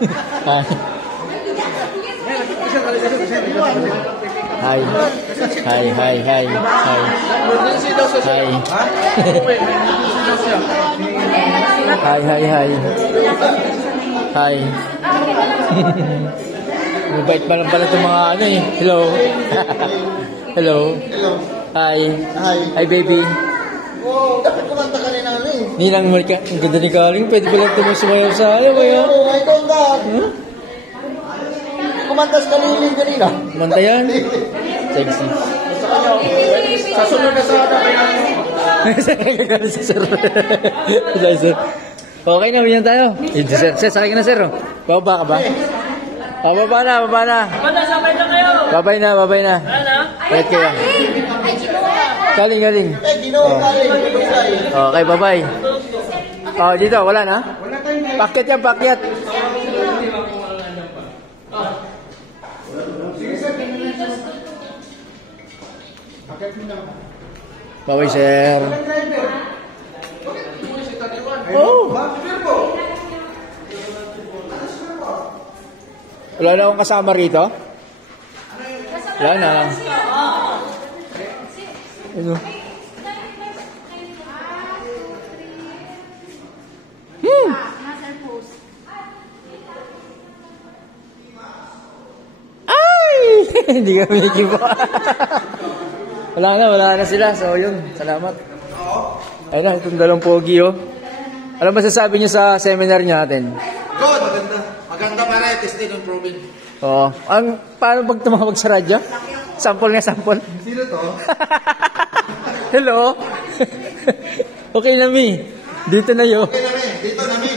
Hi. Hi, hi, hi. Hi. Hi. Hi, hi, hi. Hi. Mabait pa lang pala itong mga ano eh. Hello. Hello. Hi. Hi, baby. Oh, dapat kumanta ka rin namin. Ninang Marika, ang ganda ni Kaling. Pwede pala ito sumayaw sa ano ba yan? Oo, ikaw ang dahil. Kumantas ka liling kanina. Kumanta yan? Sexy. Sa sunod na sana kaya. Sa sir. Okay na, ganyan tayo. Sir, sakay ka na, sir. Bababa ka ba? Bababa na. Banda, sabay na kayo. Babay na. Ano? Wait kayo. Galing. Eh, ginawa ka rin. Okay, bye-bye. Oh, dito, wala na? Pakyat yan, pakyat. Bye-bye, sir. Oh. Wala na akong kasama rito? Wala na. Ano? Ay! Hindi kami nakikibo. Wala na sila. So, yun. Salamat. Ayun na, itong dalawang pogi, oh. Alam ba sasabi niyo sa seminar natin? Good, maganda. Maganda para tested on proven. Oo. Paano pag tumawag sa radyo? Sample nga, sample. Sino to? Hello? Okay na, Mi. Dito na yun. Okay namin, dito namin.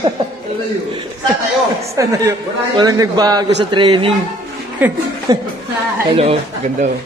Saan tayo? Saan na yun? Walang nagbago sa training. Hello. Ganda.